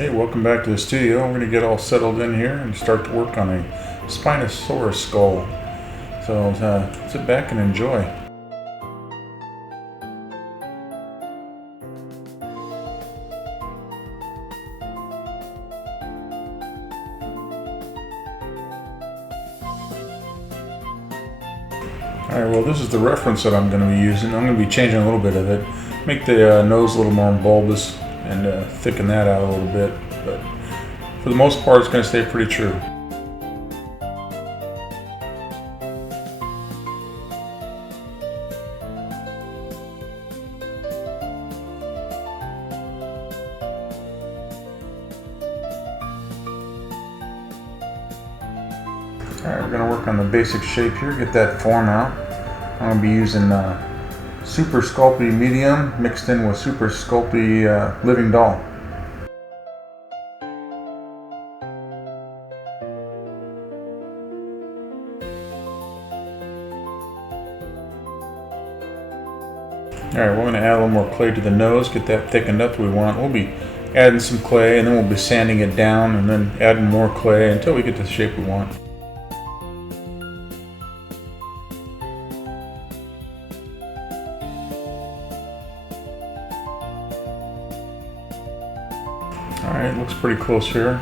Hey, welcome back to the studio. We're going to get all settled in here and start to work on a Spinosaurus skull. So sit back and enjoy. Alright, well this is the reference that I'm going to be using. I'm going to be changing a little bit of it. Make the nose a little more bulbous and thicken that out a little bit. But for the most part, it's going to stay pretty true. Alright, we're going to work on the basic shape here, get that form out. I'm going to be using Super Sculpty Medium mixed in with Super Sculpty Living Doll. Alright, we're going to add a little more clay to the nose, get that thickened up we want. We'll be adding some clay and then we'll be sanding it down and then adding more clay until we get the shape we want. Alright, looks pretty close here.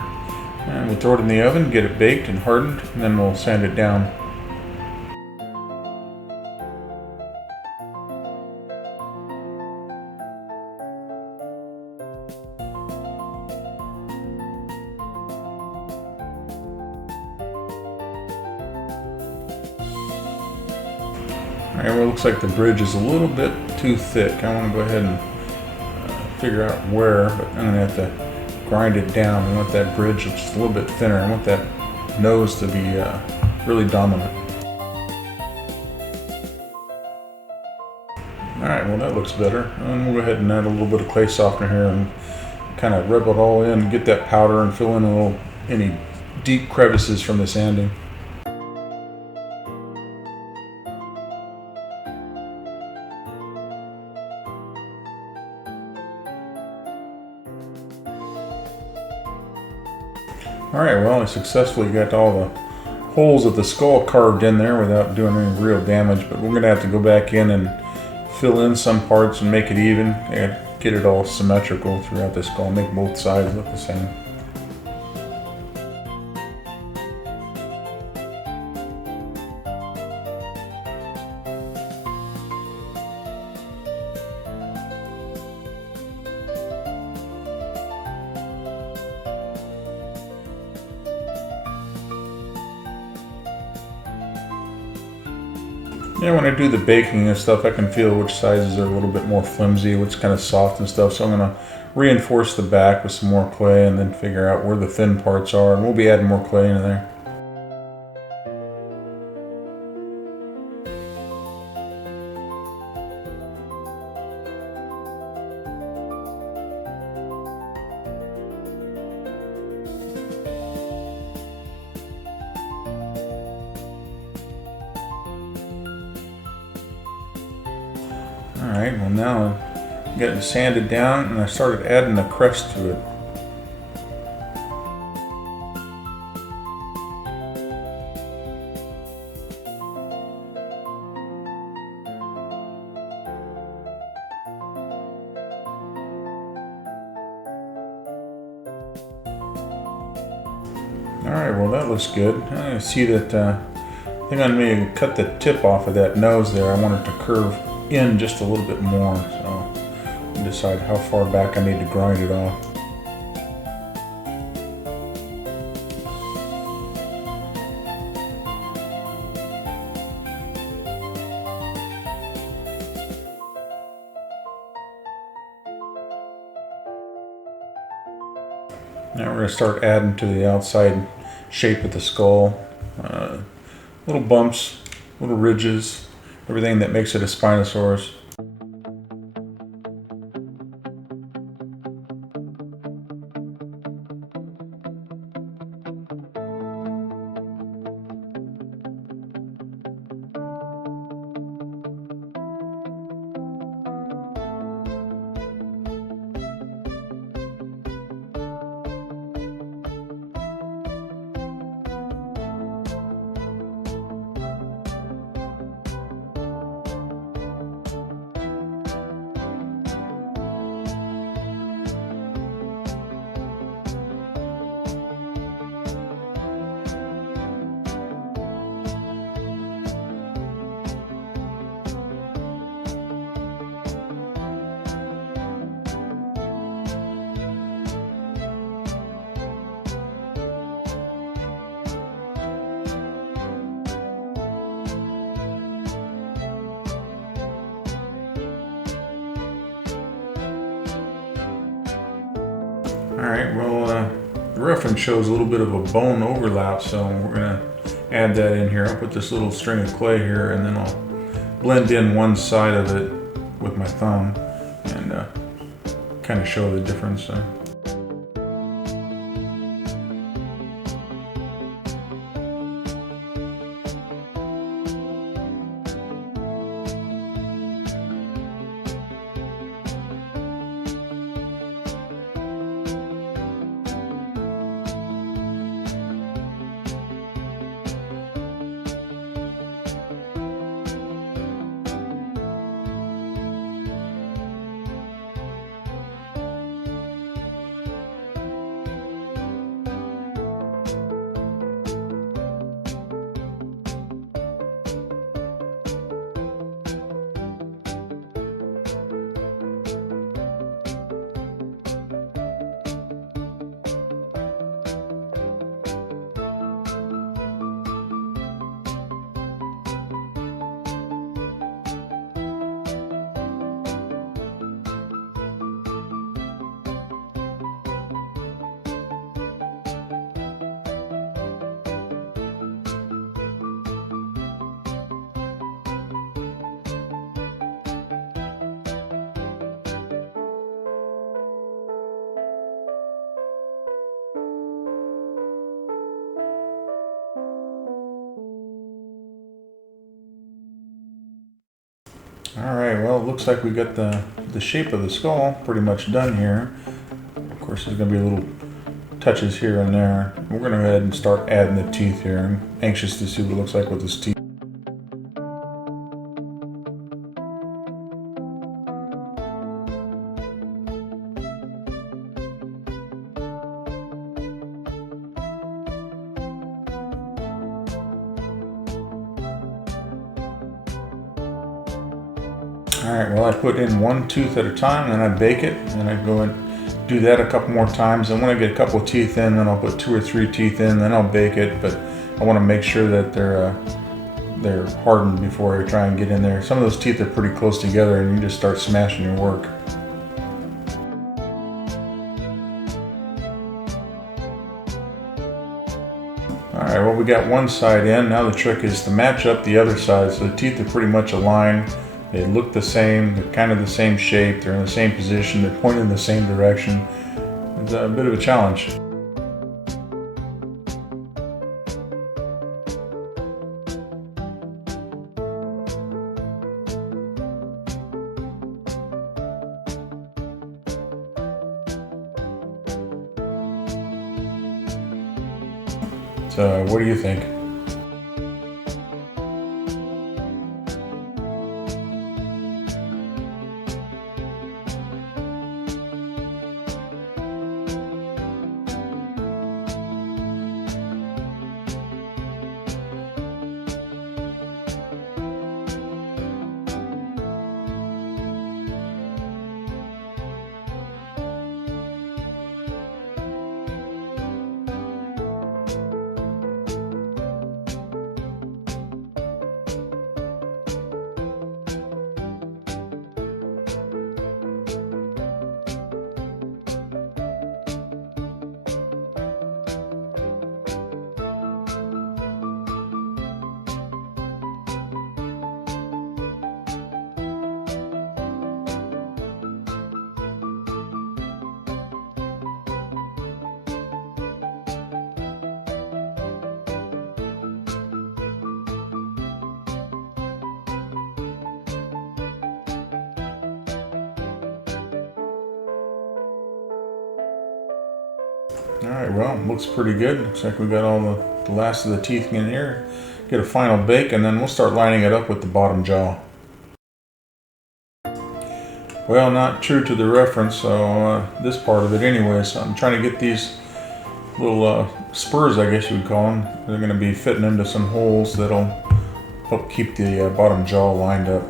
And we'll throw it in the oven, get it baked and hardened, and then we'll sand it down. Alright, well it looks like the bridge is a little bit too thick. I want to go ahead and figure out where, but I'm going to have to grind it down. I want that bridge just a little bit thinner. I want that nose to be really dominant. Alright, well that looks better. And we'll go ahead and add a little bit of clay softener here and kind of rub it all in, get that powder and fill in any deep crevices from the sanding. Alright, well I successfully got all the holes of the skull carved in there without doing any real damage, but we're going to have to go back in and fill in some parts and make it even and get it all symmetrical throughout the skull, make both sides look the same. Yeah, when I do the baking and stuff, I can feel which sizes are a little bit more flimsy, which kind of soft and stuff. So I'm going to reinforce the back with some more clay and then figure out where the thin parts are. And we'll be adding more clay into there. Alright, well now I'm getting sanded down and I started adding a crest to it. Alright, well that looks good. I see that I think I'm going to cut the tip off of that nose there. I want it to curve in just a little bit more, so I'll decide how far back I need to grind it off. Now we're going to start adding to the outside shape of the skull. Little bumps, little ridges, everything that makes it a Spinosaurus. Alright, well, the reference shows a little bit of a bone overlap, so we're going to add that in here. I'll put this little string of clay here, and then I'll blend in one side of it with my thumb and kind of show the difference. Alright, well, it looks like we got the shape of the skull pretty much done here. Of course, there's going to be little touches here and there. We're going to go ahead and start adding the teeth here. I'm anxious to see what it looks like with this teeth. Alright, well, I put in one tooth at a time, and I bake it, and I go and do that a couple more times. And when I get a couple of teeth in, then I'll put 2 or 3 teeth in, then I'll bake it. But I want to make sure that they're hardened before I try and get in there. Some of those teeth are pretty close together, and you just start smashing your work. Alright, well, we got one side in. Now the trick is to match up the other side, so the teeth are pretty much aligned. They look the same, they're kind of the same shape, they're in the same position, they're pointing in the same direction. It's a bit of a challenge. So, what do you think? Alright, well, looks pretty good. Looks like we got all the last of the teeth in here. Get a final bake, and then we'll start lining it up with the bottom jaw. Well, not true to the reference, so this part of it anyway. So I'm trying to get these little spurs, I guess you would call them. They're going to be fitting into some holes that'll help keep the bottom jaw lined up.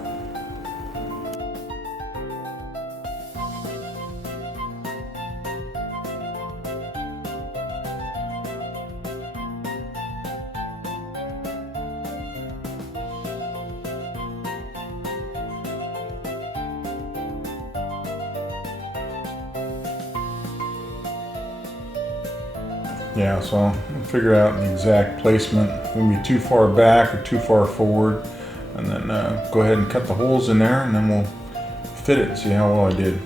Yeah, so I'll figure out the exact placement. Won't be too far back or too far forward, and then go ahead and cut the holes in there, and then we'll fit it and see how well I did.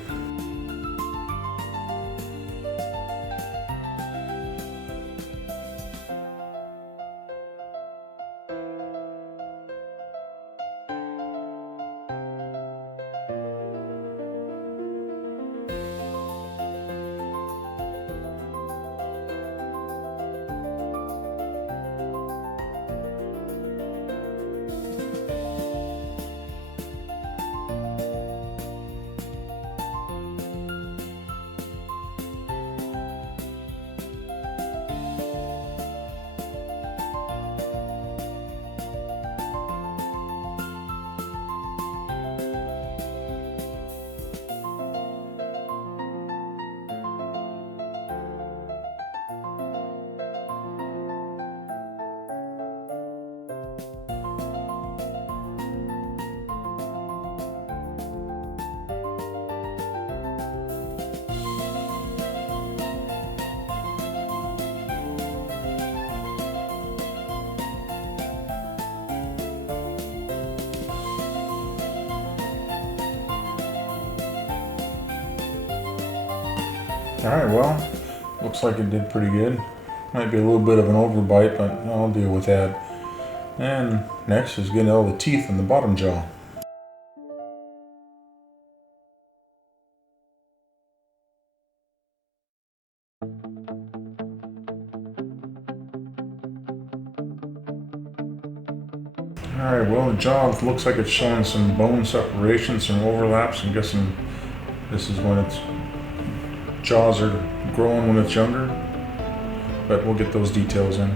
Alright, well, looks like it did pretty good. Might be a little bit of an overbite, but I'll deal with that. And next is getting all the teeth in the bottom jaw. Alright, well, the jaw looks like it's showing some bone separation, some overlaps. I'm guessing this is when its jaws are growing when it's younger, but we'll get those details in.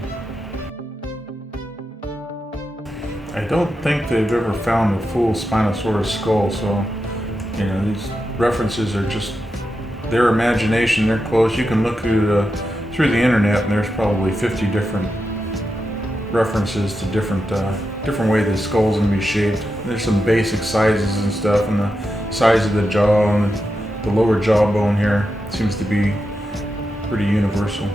I don't think they've ever found a full Spinosaurus skull, so these references are just their imagination. They're close. You can look through the internet, and there's probably 50 different references to different ways the skull's gonna be shaped. There's some basic sizes and stuff, and the size of the jaw and the lower jawbone here seems to be pretty universal.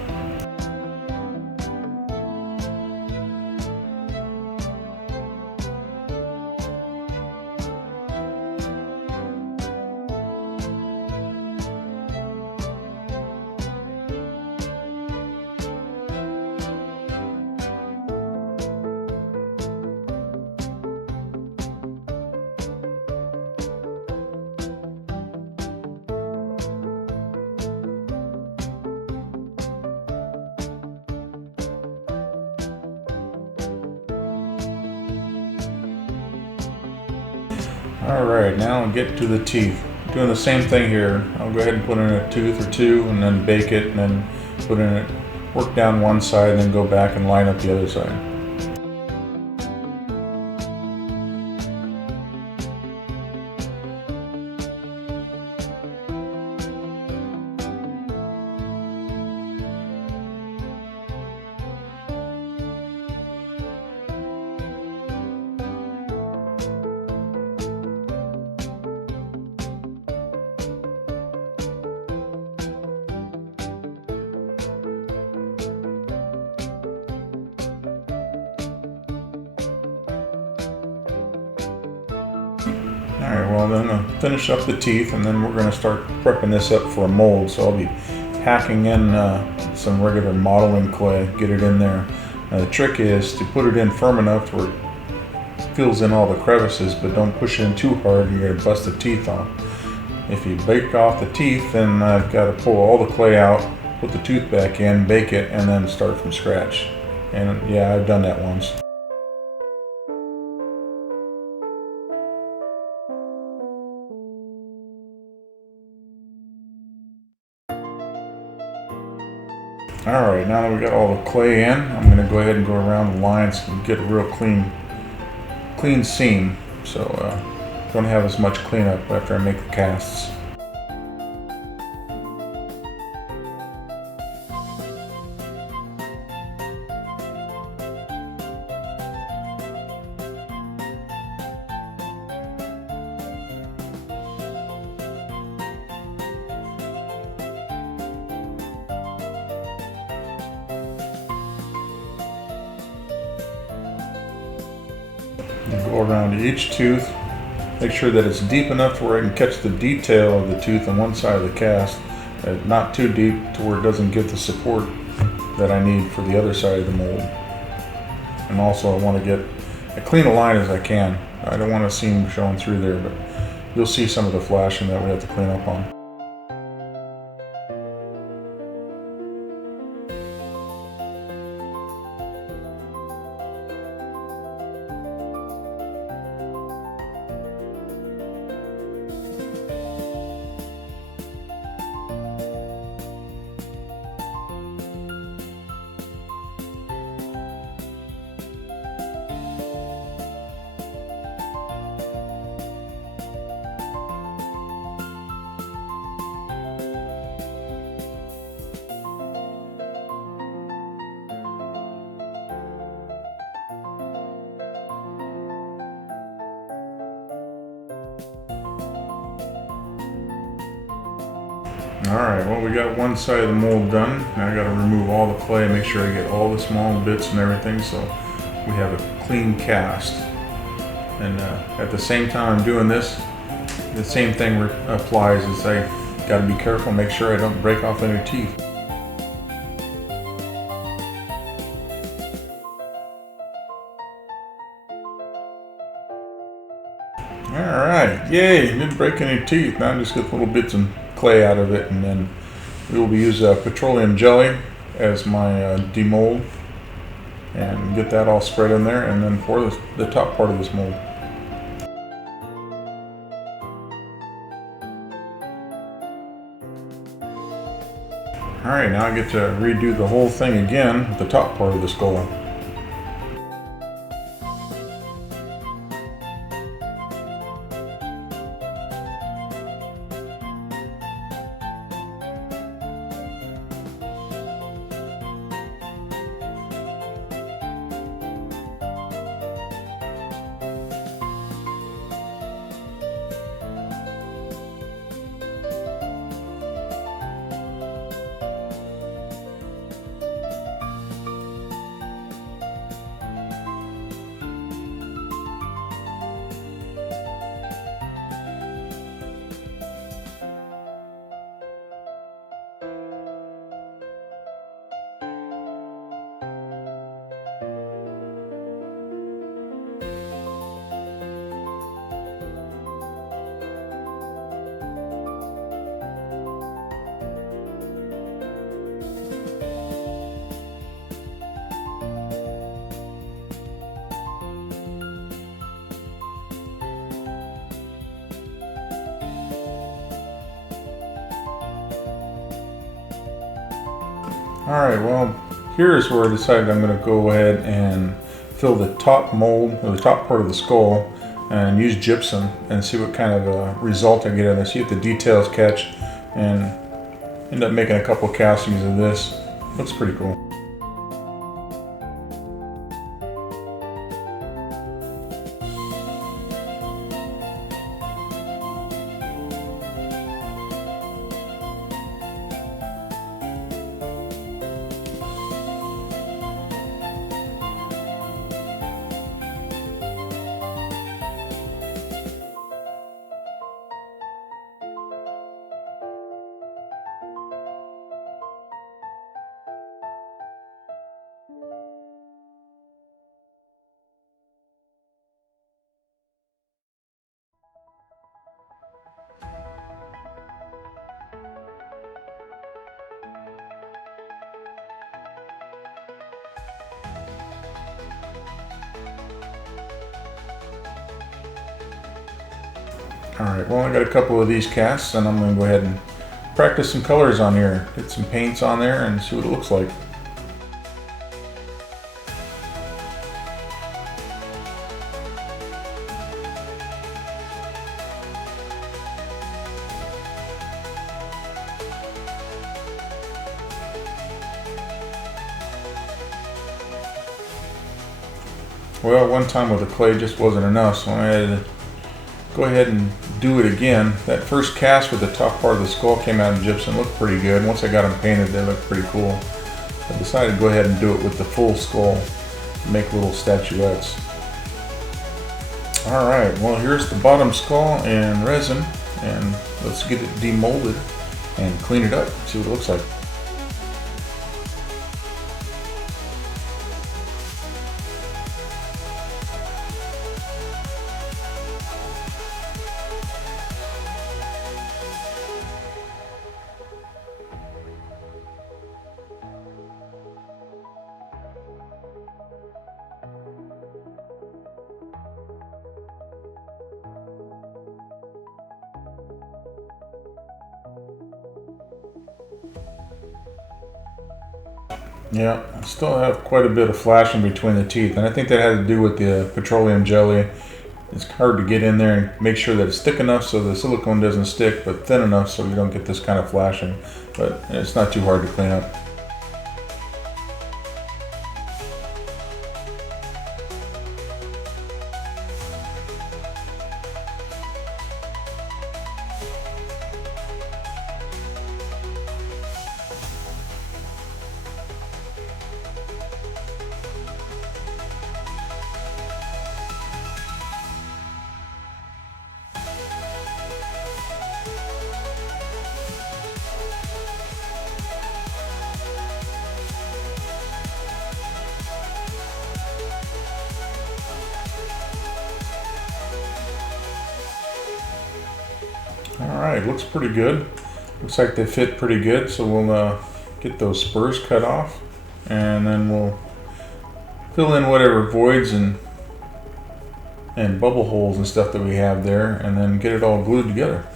Alright, now I'll get to the teeth. Doing the same thing here. I'll go ahead and put in a tooth or two and then bake it, and then put in it, work down one side and then go back and line up the other side. Alright, well then I'm going to finish up the teeth, and then we're going to start prepping this up for a mold. So I'll be hacking in some regular modeling clay, get it in there. Now the trick is to put it in firm enough where it fills in all the crevices, but don't push it in too hard and you're going to bust the teeth off. If you bake off the teeth, then I've got to pull all the clay out, put the tooth back in, bake it, and then start from scratch. And yeah, I've done that once. Alright, now that we got all the clay in, I'm going to go ahead and go around the lines and get a real clean seam. So don't have as much cleanup after I make the casts. And go around each tooth. Make sure that it's deep enough to where I can catch the detail of the tooth on one side of the cast. Not too deep to where it doesn't give the support that I need for the other side of the mold. And also I want to get as clean a line as I can. I don't want a seam showing through there, but you'll see some of the flashing that we have to clean up on. Alright, well, we got one side of the mold done. Now I got to remove all the clay, make sure I get all the small bits and everything so we have a clean cast. And at the same time I'm doing this, the same thing applies as I got to be careful, make sure I don't break off any teeth. Alright, yay, didn't break any teeth. Now I just get little bits of clay out of it, and then we will use petroleum jelly as my demold and get that all spread in there, and then for the top part of this mold. Alright, now I get to redo the whole thing again with the top part of the skull. Alright, well, here's where I decided I'm going to go ahead and fill the top mold, or the top part of the skull, and use gypsum and see what kind of result I get in there. See if the details catch, and end up making a couple castings of this. Looks pretty cool. Alright, well, I got a couple of these casts, and I'm going to go ahead and practice some colors on here. Get some paints on there and see what it looks like. Well, one time with the clay just wasn't enough, so I had to go ahead and do it again. That first cast with the top part of the skull came out in gypsum, looked pretty good. Once I got them painted, they looked pretty cool. I decided to go ahead and do it with the full skull, make little statuettes. Alright, well here's the bottom skull and resin, and let's get it demolded and clean it up, see what it looks like. Yeah, I still have quite a bit of flashing between the teeth, and I think that had to do with the petroleum jelly. It's hard to get in there and make sure that it's thick enough so the silicone doesn't stick, but thin enough so you don't get this kind of flashing. But it's not too hard to clean up. Alright, looks pretty good. Looks like they fit pretty good, so we'll get those spurs cut off, and then we'll fill in whatever voids and bubble holes and stuff that we have there, and then get it all glued together.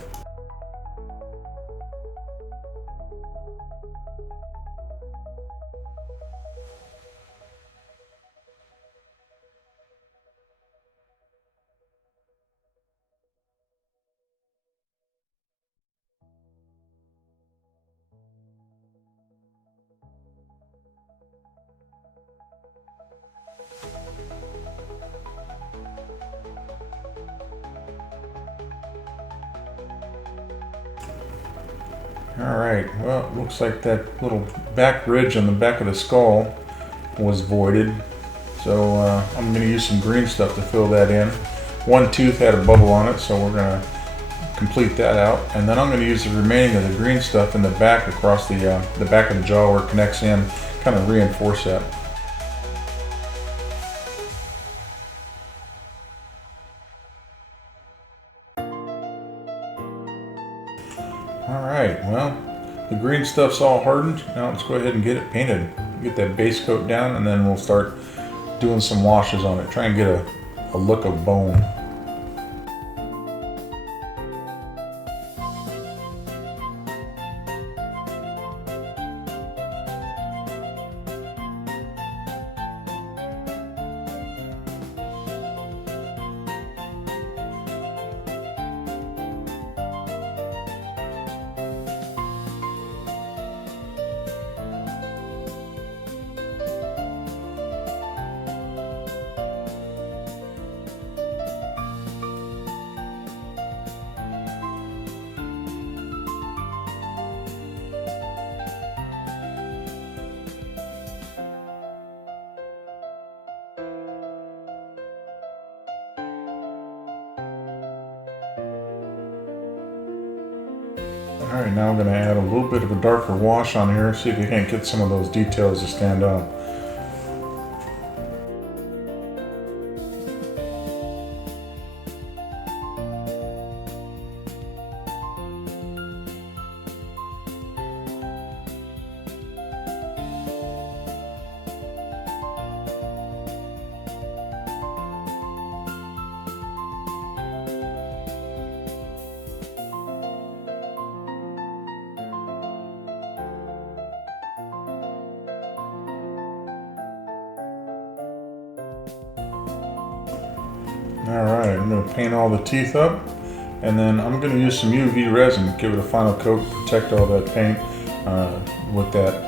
Alright, well, it looks like that little back ridge on the back of the skull was voided. So I'm going to use some green stuff to fill that in. One tooth had a bubble on it, so we're going to complete that out. And then I'm going to use the remaining of the green stuff in the back across the back of the jaw where it connects in, kind of reinforce that. Alright, well, the green stuff's all hardened. Now let's go ahead and get it painted. Get that base coat down, and then we'll start doing some washes on it. Try and get a look of bone. Alright, now I'm going to add a little bit of a darker wash on here, see if we can't get some of those details to stand out. Alright, I'm going to paint all the teeth up, and then I'm going to use some UV resin, give it a final coat, protect all that paint with that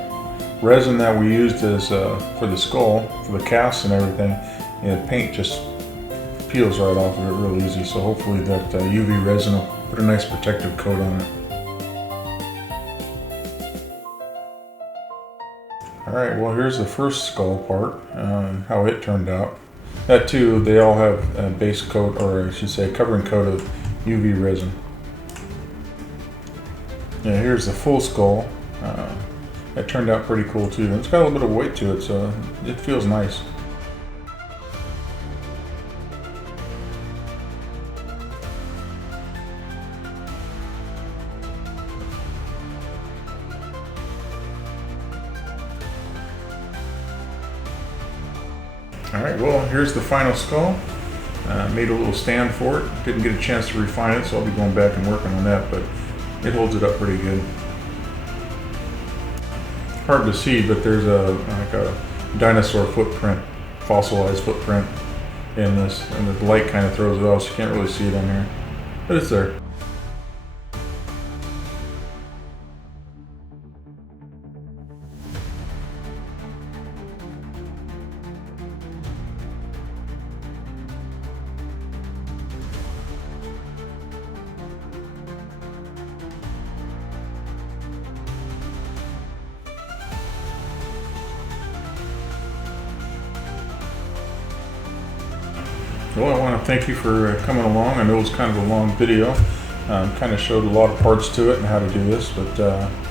resin that we used as for the skull, for the casts and everything. The paint just peels right off of it real easy, so hopefully that UV resin will put a nice protective coat on it. Alright, well here's the first skull part, how it turned out. That too, they all have a base coat, or I should say covering coat of UV resin. Yeah, here's the full skull. That turned out pretty cool too. It's got a little bit of weight to it, so it feels nice. Alright, well, here's the final skull. Made a little stand for it. Didn't get a chance to refine it, so I'll be going back and working on that, but it holds it up pretty good. Hard to see, but there's like a dinosaur footprint, fossilized footprint in this, and the light kind of throws it off, so you can't really see it on here, but it's there. Well, I want to thank you for coming along. I know it was kind of a long video. Kind of showed a lot of parts to it and how to do this, but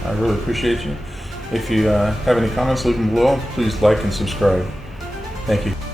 I really appreciate you. If you have any comments, leave them below. Please like and subscribe. Thank you.